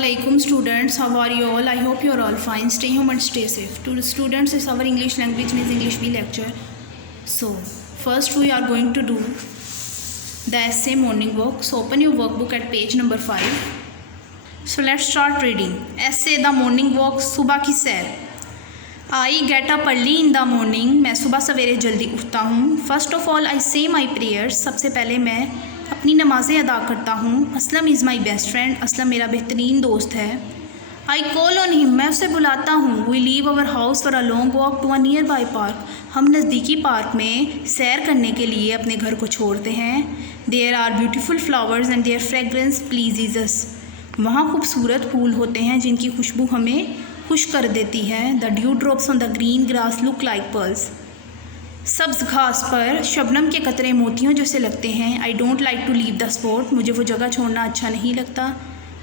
Assalamualaikum students, how are you all? I hope you are all fine. Stay home and stay safe. To the students, is our English language means English B lecture. So first we are going to do the essay morning walk. So open your workbook at page number 5. So let's start reading. Essay the morning walk. सुबह की सैर. I get up early in the morning. मैं सुबह सवेरे जल्दी उठता हूँ. First of all I say my prayers. सबसे पहले मैं अपनी नमाज़ें अदा करता हूँ. Aslam is my best friend. Aslam मेरा बेहतरीन दोस्त है. I call on him. मैं उसे बुलाता हूँ. We leave our house for a long walk to a near by park. हम नज़दीकी पार्क में सैर करने के लिए अपने घर को छोड़ते हैं. There are beautiful flowers and their fragrance pleases us. वहाँ खूबसूरत फूल होते हैं जिनकी खुशबू हमें खुश कर देती है. The dew drops on the green grass look like pearls. सब्ज़ घास पर शबनम के कतरे मोतियों जैसे लगते हैं. I don't like to leave the spot. मुझे वो जगह छोड़ना अच्छा नहीं लगता.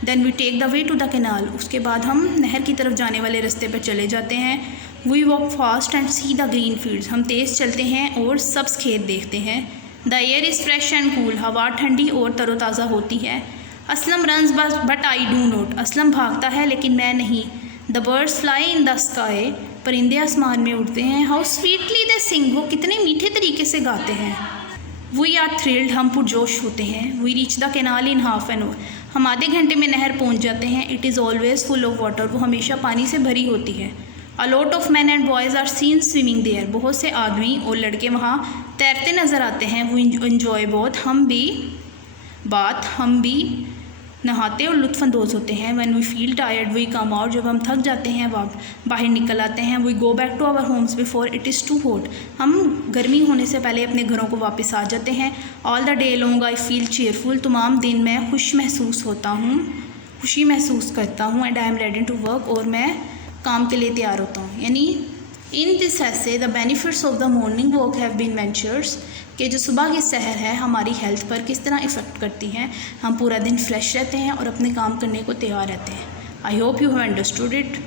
Then we take the way to the canal. उसके बाद हम नहर की तरफ जाने वाले रास्ते पर चले जाते हैं. We walk fast and see the green fields. हम तेज़ चलते हैं और सब्ज़ खेत देखते हैं. The air is fresh and cool. हवा ठंडी और तरोताज़ा होती है. Aslam runs but I do not. Aslam भागता है लेकिन मैं नहीं. The birds fly in the sky. परिंदे आसमान में उड़ते हैं. How sweetly they sing. वो कितने मीठे तरीके से गाते हैं. We are thrilled. हम पुरजोश होते हैं. We reach the canal in half an hour. हम आधे घंटे में नहर पहुंच जाते हैं. It is always full of water. वो हमेशा पानी से भरी होती है. A lot of man and boys are seen swimming there. बहुत से आदमी और लड़के वहाँ तैरते नज़र आते हैं. वो इन्जॉय बहुत. हम भी नहाते और लुत्फ़अंदोज़ होते हैं. When we feel tired we come out. जब हम थक जाते हैं बाहर निकल आते हैं. We go back to our homes before it is too hot. हम गर्मी होने से पहले अपने घरों को वापस आ जाते हैं. All the day long I feel cheerful. तमाम दिन मैं खुशी महसूस करता हूँ. And I am ready to work. और मैं काम के लिए तैयार होता हूँ. यानी in this essay the benefits of the morning walk have been mentioned कि जो सुबह की सहर है हमारी हेल्थ पर किस तरह इफ़ेक्ट करती हैं. हम पूरा दिन फ्रेश रहते हैं और अपने काम करने को तैयार रहते हैं. I hope you have understood it.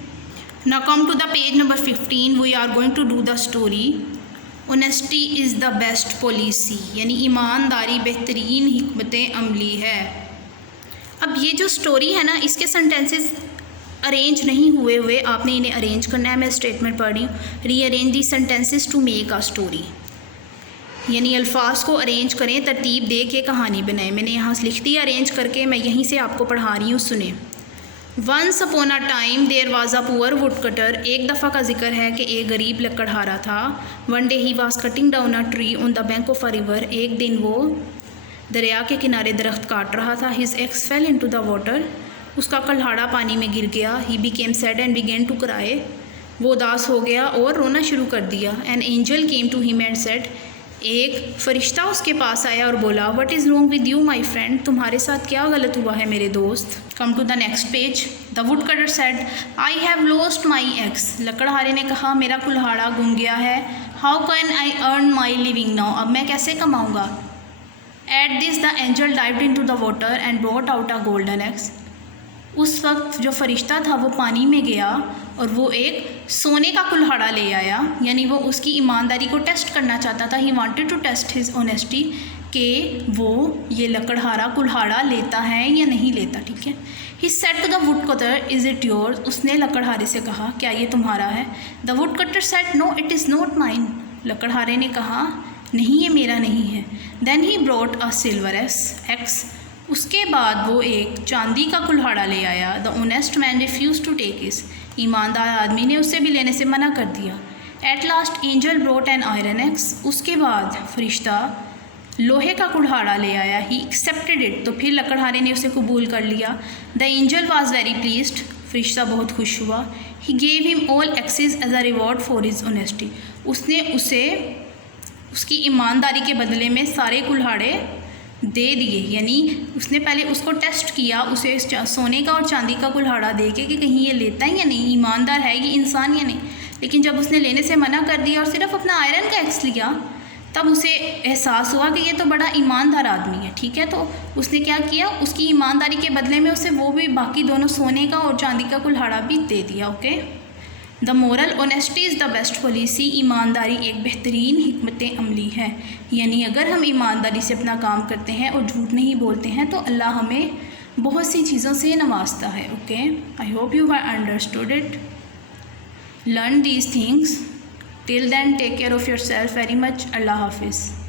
Now come to the page number 15. We are going to do the story. Honesty is the best policy. यानी ईमानदारी बेहतरीन हिकमत अमली है. अब ये जो स्टोरी है ना, इसके सेंटेंसेस अरेंज नहीं हुए आपने इन्हें अरेंज करना है. मैं स्टेटमेंट पढ़ रही हूँ. Rearrange the sentences to make a story. यानी अल्फाज को अरेंज करें, तरतीब दे के कहानी बनाएं. मैंने यहाँ से लिख दी अरेंज करके. मैं यहीं से आपको पढ़ा रही हूँ, सुने. Once upon a time there was a poor woodcutter. एक दफ़ा का जिक्र है कि एक गरीब लकड़हारा था. One day he was cutting down a tree on the bank of a river. एक दिन वो दरिया के किनारे दरख्त काट रहा था. His axe fell into the water. उसका कल्हाड़ा पानी में गिर गया. He became sad and began to cry. वो उदास हो गया और रोना शुरू कर दिया. An angel came to him and said. एक फरिश्ता उसके पास आया और बोला, what is wrong with you my friend. तुम्हारे साथ क्या गलत हुआ है मेरे दोस्त. Come to the next page. The woodcutter said, I have lost my axe. लकड़हारे ने कहा, मेरा कुल्हाड़ा गुम गया है. How can I earn my living now. अब मैं कैसे कमाऊँगा. At this the angel dived into the water and brought out a golden axe. उस वक्त जो फरिश्ता था वो पानी में गया और वो एक सोने का कुल्हाड़ा ले आया. यानी वो उसकी ईमानदारी को टेस्ट करना चाहता था. He wanted to test his honesty कि वो ये लकड़हारा कुल्हाड़ा लेता है या नहीं लेता. ठीक है. He said to the woodcutter, is it yours. उसने लकड़हारे से कहा, क्या ये तुम्हारा है. The woodcutter said, no it is not mine. लकड़हारे ने कहा, नहीं ये मेरा नहीं है. Then he brought a silver axe. उसके बाद वो एक चांदी का कुल्हाड़ा ले आया. The honest man refuse to take is. ईमानदार आदमी ने उससे भी लेने से मना कर दिया. At last angel brought an iron axe. उसके बाद फरिश्ता लोहे का कुल्हाड़ा ले आया. He accepted it. तो फिर लकड़हारे ने उसे कबूल कर लिया. The angel was very pleased. फरिश्ता बहुत खुश हुआ. He gave him all axes as a reward for his honesty. उसने उसे उसकी ईमानदारी के बदले में सारे कुल्हाड़े दे दिए. यानी उसने पहले उसको टेस्ट किया, उसे सोने का और चांदी का कुल्हाड़ा दे के कि कहीं ये लेता है या नहीं, ईमानदार है ये इंसान या नहीं. लेकिन जब उसने लेने से मना कर दिया और सिर्फ अपना आयरन का एक्स लिया, तब उसे एहसास हुआ कि ये तो बड़ा ईमानदार आदमी है. ठीक है. तो उसने क्या किया, उसकी ईमानदारी के बदले में उसे वो भी बाकी दोनों सोने का और चांदी का कुल्हाड़ा भी दे दिया. Okay. The moral, honesty is the best policy. ईमानदारी एक बेहतरीन हिकमत अमली है. यानी अगर हम ईमानदारी से अपना काम करते हैं और झूठ नहीं बोलते हैं तो अल्लाह हमें बहुत सी चीज़ों से नवाजता है। Okay, I hope you have understood it. Learn these things. Till then take care of your self very much. Allah हाफिज़।